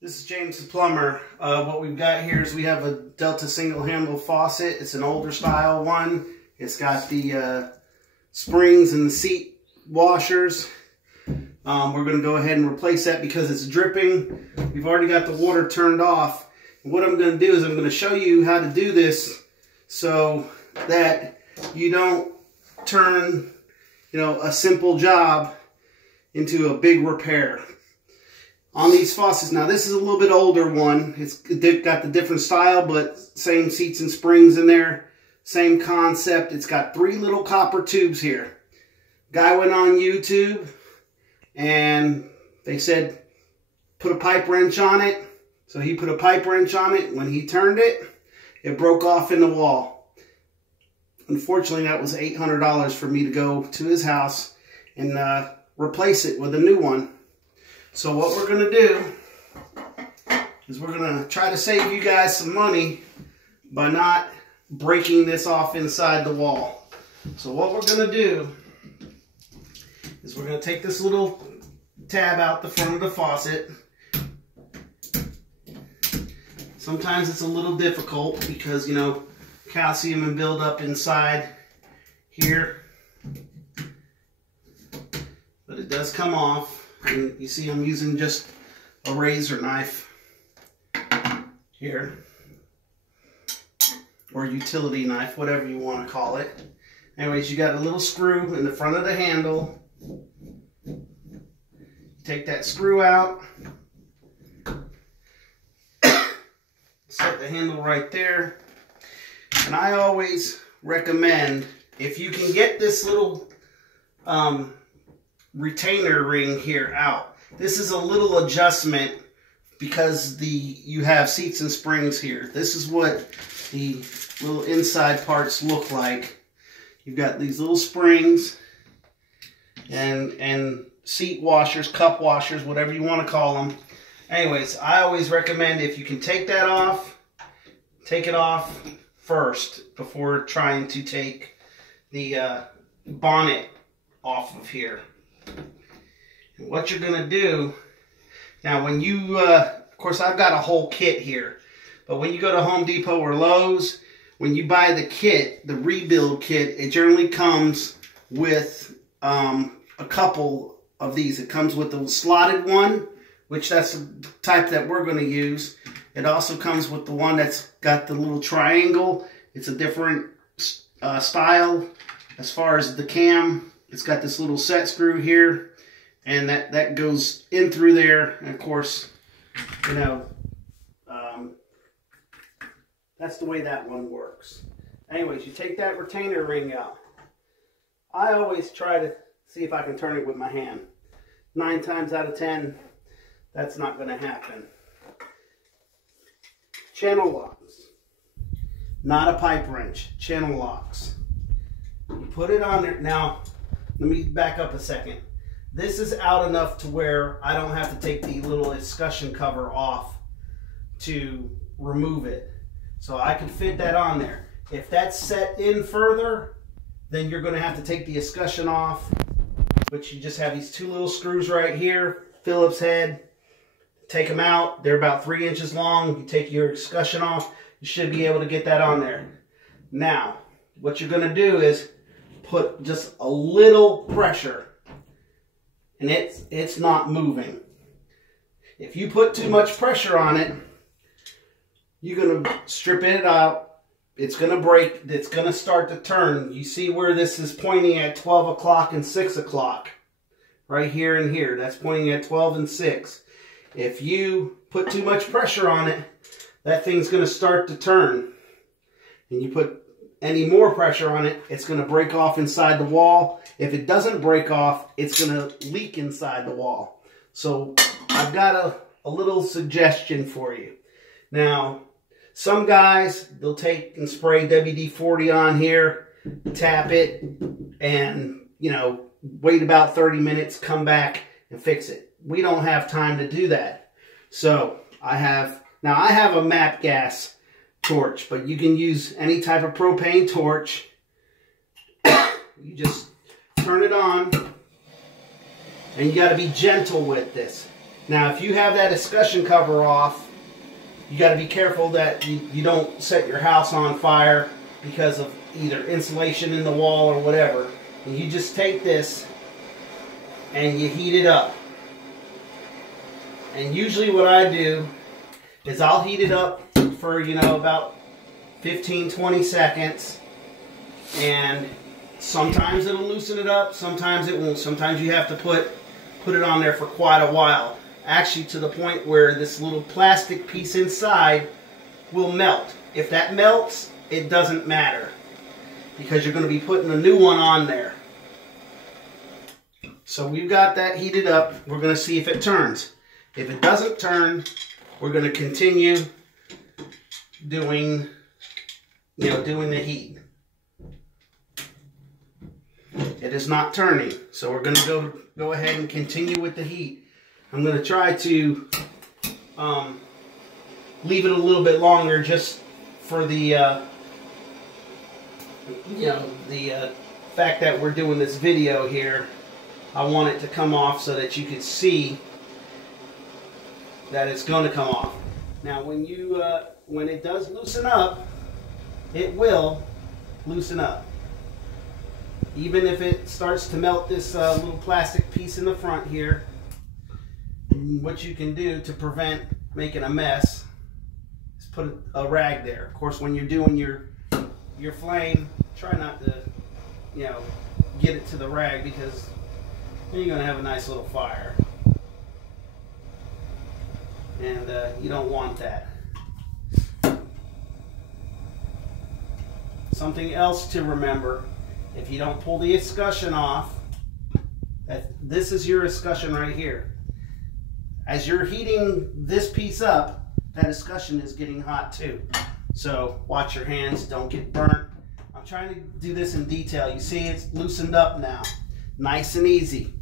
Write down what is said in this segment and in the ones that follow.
This is James the plumber. What we've got here is we have a Delta single handle faucet. It's an older style one. It's got the springs and the seat washers. We're going to go ahead and replace that because it's dripping. We've already got the water turned off. And what I'm going to do is I'm going to show you how to do this so that you don't turn, a simple job into a big repair. On these faucets, now this is a little bit older one. It's got the different style, but same seats and springs in there. Same concept. It's got 3 little copper tubes here. Guy went on YouTube and they said, put a pipe wrench on it. So he put a pipe wrench on it. When he turned it, it broke off in the wall. Unfortunately, that was $800 for me to go to his house and replace it with a new one. So what we're going to do is we're going to try to save you guys some money by not breaking this off inside the wall. So what we're going to do is we're going to take this little tab out the front of the faucet. Sometimes it's a little difficult because, calcium and buildup inside here. But it does come off. And you see I'm using just a razor knife here, or utility knife, whatever you want to call it. Anyways, you got a little screw in the front of the handle. Take that screw out, set the handle right there. And I always recommend, if you can get this little retainer ring here out. This is a little adjustment because you have seats and springs here. This is what the little inside parts look like. You've got these little springs and seat washers, cup washers, whatever you want to call them. Anyways, I always recommend if you can take that off, take it off first before trying to take the bonnet off of here. And what you're going to do, now when you, of course I've got a whole kit here, but when you go to Home Depot or Lowe's, when you buy the kit, the rebuild kit, it generally comes with a couple of these. It comes with the slotted one, which that's the type that we're going to use. It also comes with the one that's got the little triangle. It's a different style as far as the cam. It's got this little set screw here, and that goes in through there. And of course, that's the way that one works. Anyways, you take that retainer ring out. I always try to see if I can turn it with my hand. 9 times out of 10, that's not going to happen. Channel locks. Not a pipe wrench. Channel locks. You put it on there. Now, let me back up a second. This is out enough to where I don't have to take the little escutcheon cover off to remove it. So I can fit that on there. If that's set in further, then you're going to have to take the escutcheon off. But you just have these 2 little screws right here, Phillips head. Take them out. They're about 3 inches long. You take your escutcheon off. You should be able to get that on there. Now, what you're going to do is put just a little pressure, and it's not moving. If you put too much pressure on it, you're going to strip it out. It's going to break. It's going to start to turn. You see where this is pointing at 12 o'clock and 6 o'clock. Right here and here. That's pointing at 12 and 6. If you put too much pressure on it, that thing's going to start to turn. And you put any more pressure on it, it's going to break off inside the wall. If it doesn't break off, it's going to leak inside the wall. So I've got a little suggestion for you. Now, some guys, they'll take and spray WD-40 on here, tap it, and, wait about 30 minutes, come back and fix it. We don't have time to do that. So I have a MAP gas torch, but you can use any type of propane torch. You just turn it on, and you got to be gentle with this. Now, if you have that discussion cover off, you got to be careful that you don't set your house on fire because of either insulation in the wall or whatever. And you just take this and you heat it up. And usually what I do is I'll heat it up for, you know, about 15-20 seconds. And sometimes it'll loosen it up, sometimes it won't. Sometimes you have to put it on there for quite a while. Actually, to the point where this little plastic piece inside will melt. If that melts, it doesn't matter, because you're going to be putting a new one on there. So we've got that heated up. We're going to see if it turns. If it doesn't turn, we're going to continue doing the heat. It is not turning, so we're going to go ahead and continue with the heat. I'm going to try to leave it a little bit longer, just for the fact that we're doing this video here. I want it to come off so that you can see that it's going to come off. Now, when it does loosen up, it will loosen up. Even if it starts to melt this little plastic piece in the front here, what you can do to prevent making a mess is put a rag there. Of course, when you're doing your flame, try not to, get it to the rag, because then you're going to have a nice little fire. And you don't want that. Something else to remember, if you don't pull the escutcheon off, this is your escutcheon right here. As you're heating this piece up, that escutcheon is getting hot too. So watch your hands, don't get burnt. I'm trying to do this in detail. You see it's loosened up now. Nice and easy.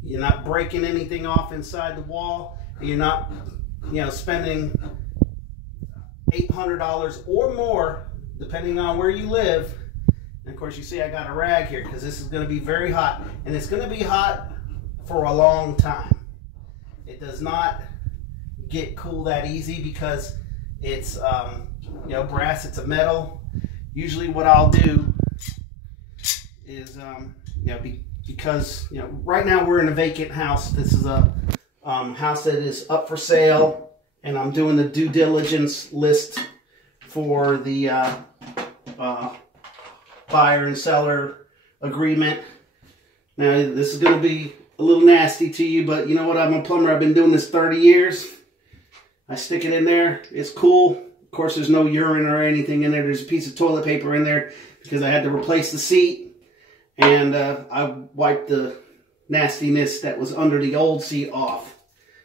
You're not breaking anything off inside the wall. You're not, spending $800 or more, depending on where you live. And of course, you see I got a rag here because this is going to be very hot. And it's going to be hot for a long time. It does not get cool that easy because it's, brass, it's a metal. Usually what I'll do is, because, right now we're in a vacant house. This is a house that is up for sale, and I'm doing the due diligence list for the buyer and seller agreement. Now, this is going to be a little nasty to you, but you know what? I'm a plumber. I've been doing this 30 years. I stick it in there. It's cool. Of course, there's no urine or anything in there. There's a piece of toilet paper in there because I had to replace the seat. And I wiped the nastiness that was under the old seat off.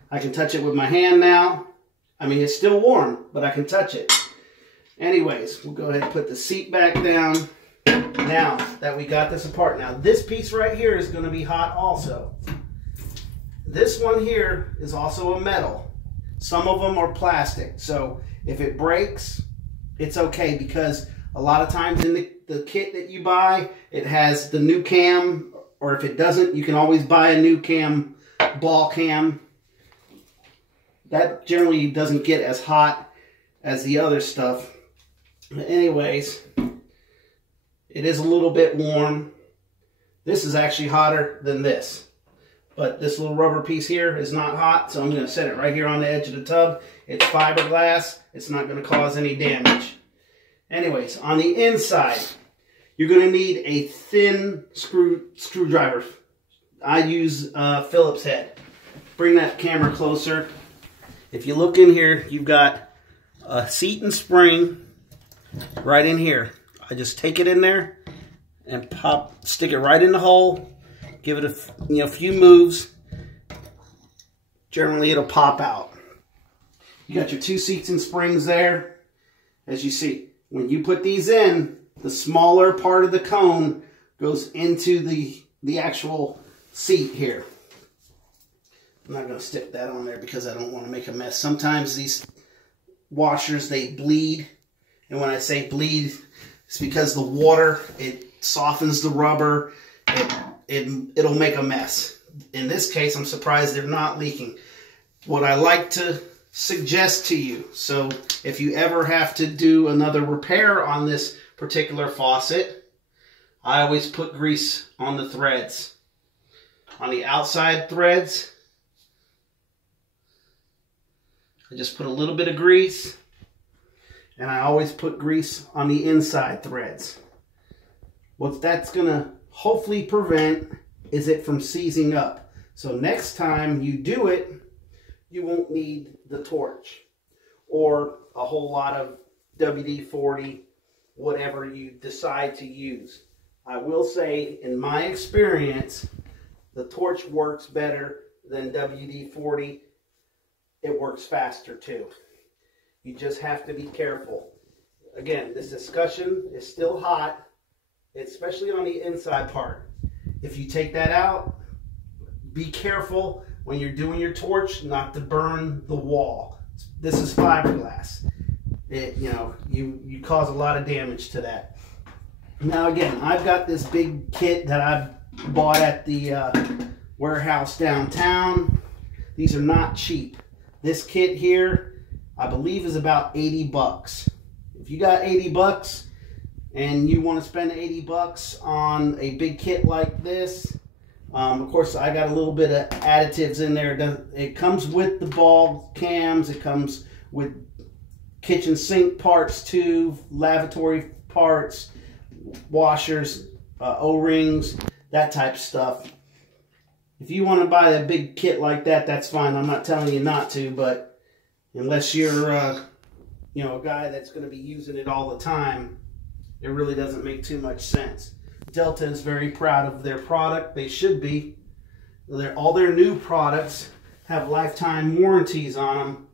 I can touch it with my hand now. I mean, it's still warm, but I can touch it. Anyways, we'll go ahead and put the seat back down. Now that we got this apart. Now, this piece right here is going to be hot also. This one here is also a metal. Some of them are plastic. So if it breaks, it's okay, because a lot of times in the kit that you buy, it has the new cam, or if it doesn't, you can always buy a new cam, ball cam. That generally doesn't get as hot as the other stuff. But anyways, it is a little bit warm. This is actually hotter than this. But this little rubber piece here is not hot, so I'm going to set it right here on the edge of the tub. It's fiberglass. It's not going to cause any damage. Anyways, on the inside, you're going to need a thin screwdriver. I use Phillips head. Bring that camera closer. If you look in here, you've got a seat and spring right in here. I just take it in there and stick it right in the hole. Give it a few moves. Generally, it'll pop out. You got your two seats and springs there. As you see, when you put these in, the smaller part of the cone goes into the actual seat here. I'm not going to stick that on there because I don't want to make a mess. Sometimes these washers, they bleed. And when I say bleed, it's because the water, it softens the rubber. It'll make a mess. in this case, I'm surprised they're not leaking. What I like to suggest to you, so if you ever have to do another repair on this particular faucet, I always put grease on the threads. On the outside threads, I just put a little bit of grease, and I always put grease on the inside threads. What that's going to hopefully prevent is it from seizing up. So next time you do it, you won't need the torch or a whole lot of WD-40, whatever you decide to use. I will say, in my experience, the torch works better than WD-40. It works faster too. You just have to be careful. Again, this discussion is still hot, especially on the inside part. If you take that out, be careful when you're doing your torch not to burn the wall. This is fiberglass. You cause a lot of damage to that. Now again, I've got this big kit that I bought at the warehouse downtown. These are not cheap. This kit here, I believe, is about 80 bucks. If you got 80 bucks and you want to spend 80 bucks on a big kit like this, of course, I got a little bit of additives in there. It comes with the ball cams. It comes with kitchen sink parts too, lavatory parts, washers, O-rings, that type of stuff. If you want to buy a big kit like that, that's fine. I'm not telling you not to, but unless you're a guy that's going to be using it all the time, it really doesn't make too much sense. Delta is very proud of their product. They should be. All their new products have lifetime warranties on them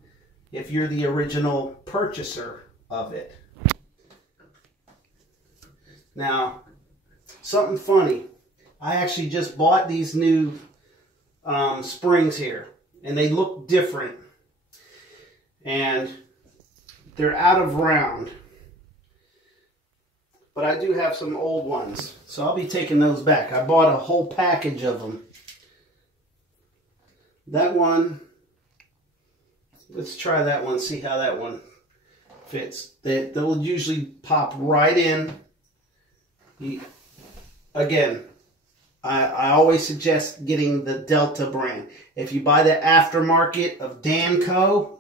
if you're the original purchaser of it. Now, something funny. I actually just bought these new springs here, and they look different. And they're out of round. But I do have some old ones, so I'll be taking those back. I bought a whole package of them. That one, let's try that one, see how that one fits. They'll usually pop right in. Again, I always suggest getting the Delta brand. If you buy the aftermarket of Danco's,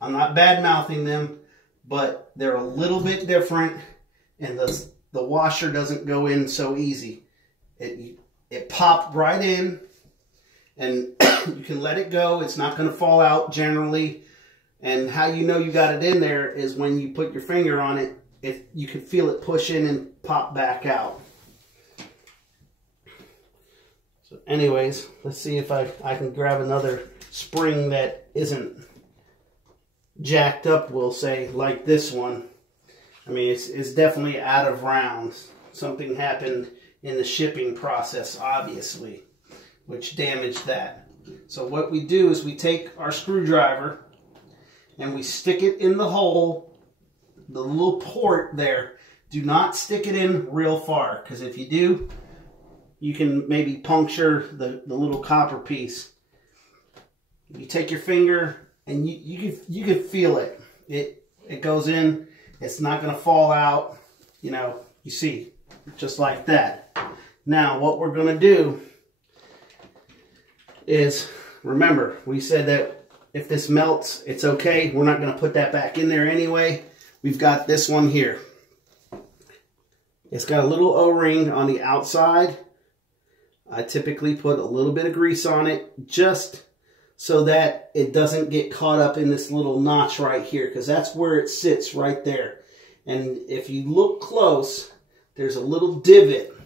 I'm not bad-mouthing them, but they're a little bit different, and the washer doesn't go in so easy. It popped right in, and you can let it go. It's not going to fall out generally. And how you know you got it in there is when you put your finger on it, you can feel it push in and pop back out. So anyways, let's see if I can grab another spring that isn't jacked up, we'll say, like this one. I mean, it's definitely out of rounds. Something happened in the shipping process, obviously, which damaged that. So what we do is we take our screwdriver and we stick it in the hole, the little port there. Do not stick it in real far, because if you do, you can maybe puncture the little copper piece. You take your finger and you can feel it. It goes in. It's not going to fall out. You see, just like that. Now, what we're going to do is, remember, we said that if this melts, it's okay. We're not going to put that back in there anyway. We've got this one here. It's got a little O-ring on the outside. I typically put a little bit of grease on it just so that it doesn't get caught up in this little notch right here, because that's where it sits right there. And if you look close, there's a little divot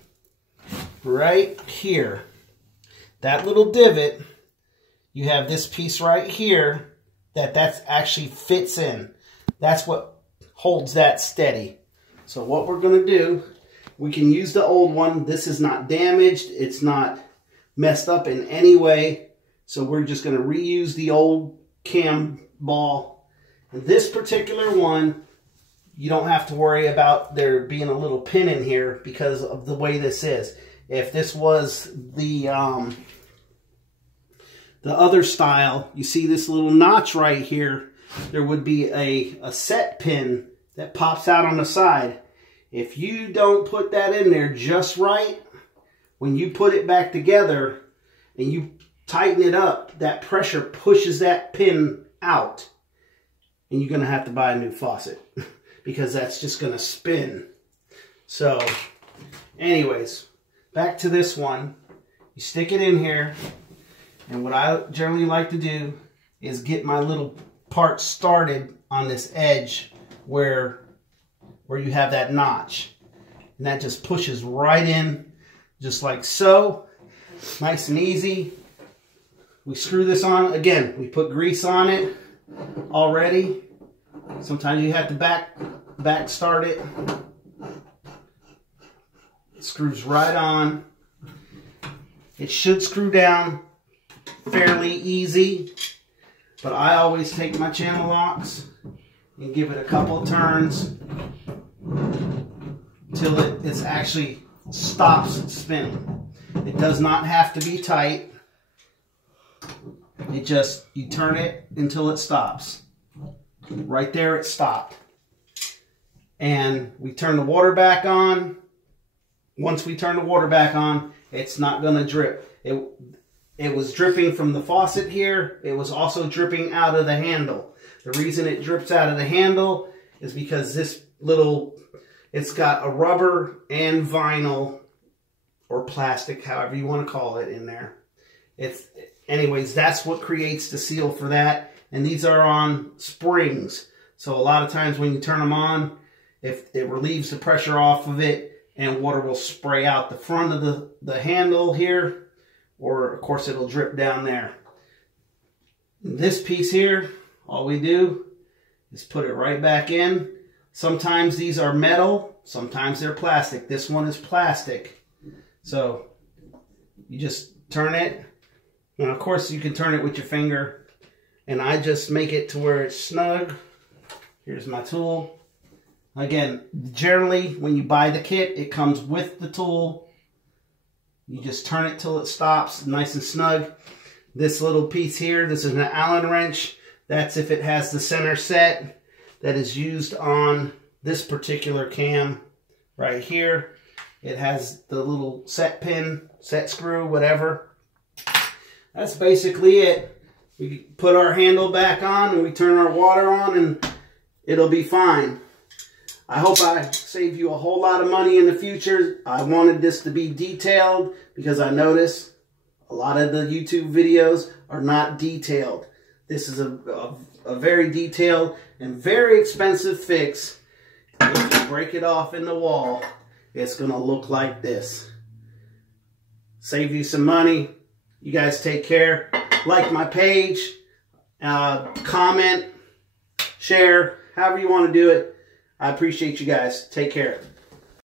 right here. That little divot, you have this piece right here that's actually fits in. That's what holds that steady. So what we're going to do, we can use the old one. This is not damaged. It's not messed up in any way. So we're just going to reuse the old cam ball. And this particular one, you don't have to worry about there being a little pin in here because of the way this is. If this was the other style, you see this little notch right here, there would be a set pin that pops out on the side. If you don't put that in there just right, when you put it back together and you tighten it up, that pressure pushes that pin out. And you're going to have to buy a new faucet because that's just going to spin. So, anyways, back to this one. You stick it in here. And what I generally like to do is get my little part started on this edge where you have that notch. And that just pushes right in, just like so. Nice and easy. We screw this on. Again, we put grease on it already. Sometimes you have to back start it. It screws right on. It should screw down fairly easy, but I always take my channel locks and give it a couple turns until it actually stops spinning. It does not have to be tight. It just, you turn it until it stops. Right there it stopped. And we turn the water back on. Once we turn the water back on, it's not going to drip. It was dripping from the faucet here. It was also dripping out of the handle. The reason it drips out of the handle is because this little, it's got a rubber and vinyl or plastic, however you want to call it, in there. Anyways, that's what creates the seal for that. And these are on springs. So a lot of times when you turn them on, if it relieves the pressure off of it, and water will spray out the front of the handle here, or of course it'll drip down there. This piece here, all we do is put it right back in. Sometimes these are metal, sometimes they're plastic. This one is plastic. So you just turn it, and of course you can turn it with your finger, and I just make it to where it's snug. Here's my tool. Again, generally when you buy the kit, it comes with the tool. You just turn it till it stops, nice and snug. This little piece here, this is an Allen wrench. That's if it has the center set that is used on this particular cam right here. It has the little set pin, set screw, whatever. That's basically it. We put our handle back on and we turn our water on and it'll be fine. I hope I save you a whole lot of money in the future. I wanted this to be detailed because I notice a lot of the YouTube videos are not detailed. This is a very detailed and very expensive fix. If you break it off in the wall, it's going to look like this. Save you some money. You guys take care. Like my page. Comment. Share. However you want to do it. I appreciate you guys. Take care.